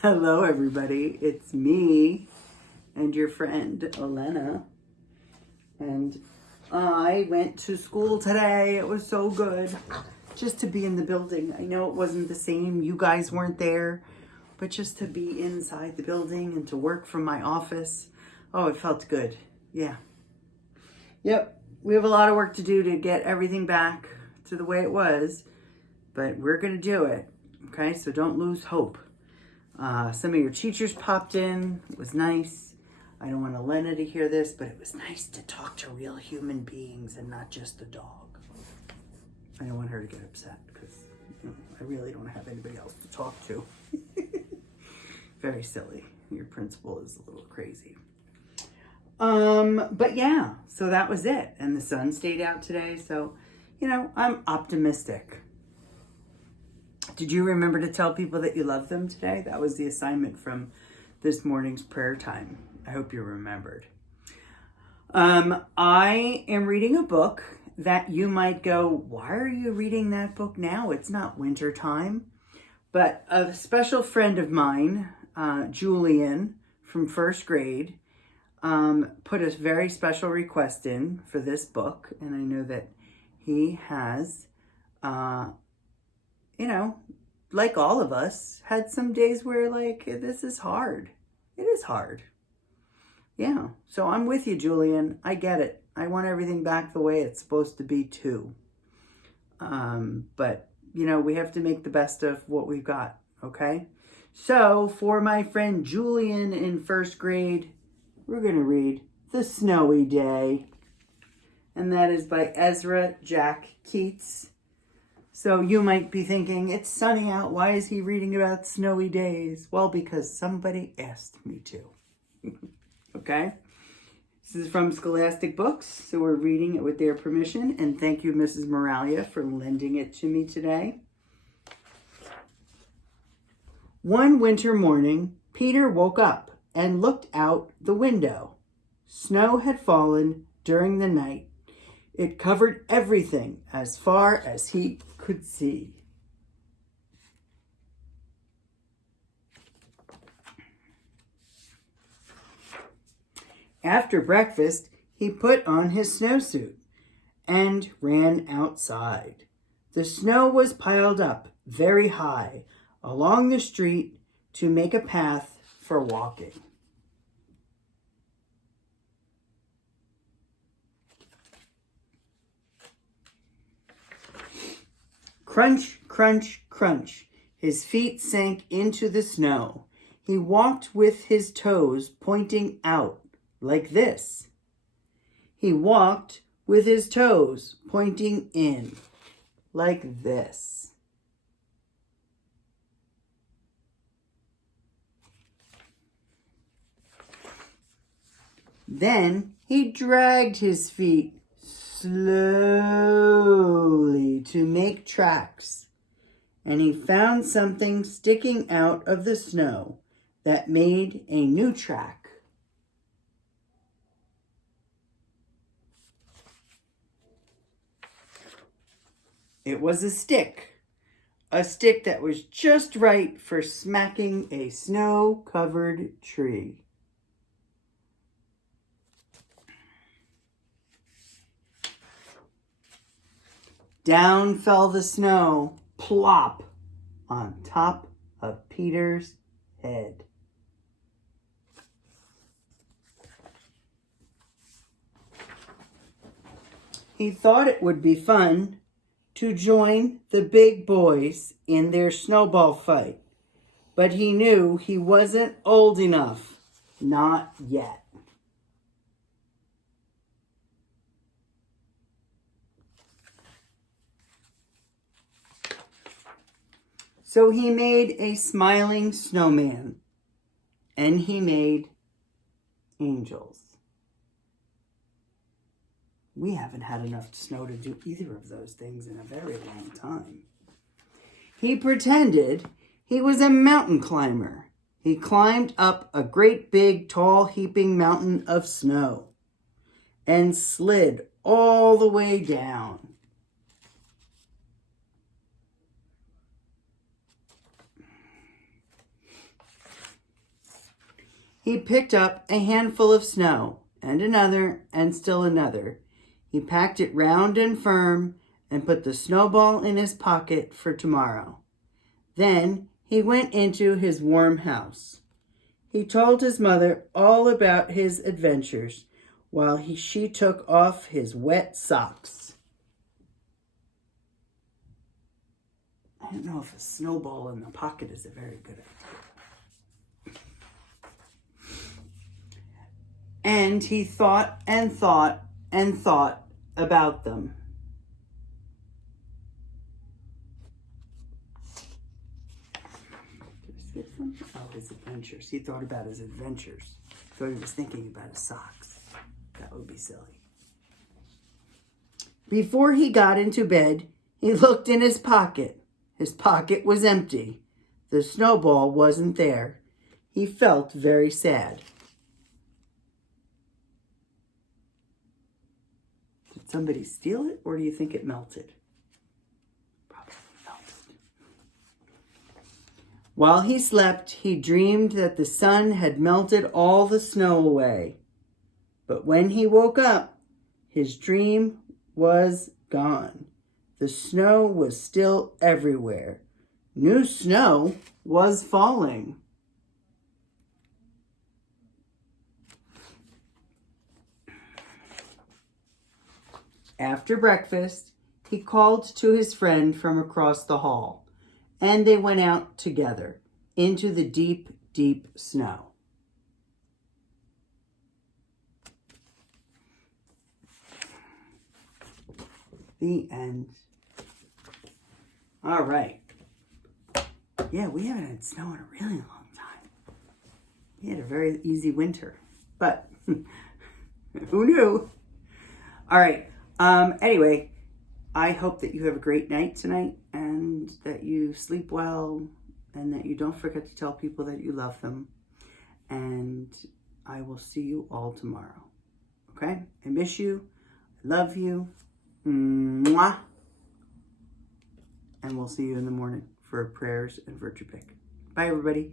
Hello, everybody. It's me and your friend, Elena. And I went to school today. It was so good just to be in the building. I know it wasn't the same. You guys weren't there. But just to be inside the building and to work from my office. Oh, it felt good. Yeah. Yep. We have a lot of work to do to get everything back to the way it was. But we're going to do it. Okay? So don't lose hope. Some of your teachers popped in. It was nice. I don't want Elena to hear this, but it was nice to talk to real human beings and not just a dog. I don't want her to get upset because I really don't have anybody else to talk to. Very silly. Your principal is a little crazy. But yeah, so that was it. And the sun stayed out today. So, I'm optimistic. Did you remember to tell people that you love them today? That was the assignment from this morning's prayer time. I hope you remembered. I am reading a book that you might go, why are you reading that book now? It's not winter time. But a special friend of mine, Julian from first grade, put a very special request in for this book. And I know that he has, like all of us, had some days where this is hard. It is hard. Yeah. So I'm with you, Julian. I get it. I want everything back the way it's supposed to be too. But we have to make the best of what we've got. Okay. So for my friend Julian in first grade, we're going to read The Snowy Day. And that is by Ezra Jack Keats. So you might be thinking, it's sunny out. Why is he reading about snowy days? Well, because somebody asked me to. Okay? This is from Scholastic Books, so we're reading it with their permission. And thank you, Mrs. Moralia, for lending it to me today. One winter morning, Peter woke up and looked out the window. Snow had fallen during the night. It covered everything as far as he could see. After breakfast, he put on his snowsuit and ran outside. The snow was piled up very high along the street to make a path for walking. Crunch, crunch, crunch. His feet sank into the snow. He walked with his toes pointing out like this. He walked with his toes pointing in like this. Then he dragged his feet slowly to make tracks, and he found something sticking out of the snow that made a new track. It was a stick that was just right for smacking a snow-covered tree. Down fell the snow, plop, on top of Peter's head. He thought it would be fun to join the big boys in their snowball fight, but he knew he wasn't old enough, not yet. So he made a smiling snowman, and he made angels. We haven't had enough snow to do either of those things in a very long time. He pretended he was a mountain climber. He climbed up a great big tall heaping mountain of snow and slid all the way down. He picked up a handful of snow, and another, and still another. He packed it round and firm, and put the snowball in his pocket for tomorrow. Then he went into his warm house. He told his mother all about his adventures while she took off his wet socks. I don't know if a snowball in the pocket is a very good idea. And he thought and thought and thought about them. Oh, his adventures. He thought about his adventures. So he was thinking about his socks. That would be silly. Before he got into bed, he looked in his pocket. His pocket was empty. The snowball wasn't there. He felt very sad. Did somebody steal it, or do you think it melted? Probably melted. While he slept, he dreamed that the sun had melted all the snow away. But when he woke up, his dream was gone. The snow was still everywhere. New snow was falling. After breakfast, he called to his friend from across the hall, and they went out together into the deep, deep snow. The end. All right. Yeah, we haven't had snow in a really long time. We had a very easy winter, but who knew? All right. Anyway, I hope that you have a great night tonight and that you sleep well and that you don't forget to tell people that you love them. And I will see you all tomorrow. Okay? I miss you. I love you. Mwah. And we'll see you in the morning for prayers and virtue pick. Bye, everybody.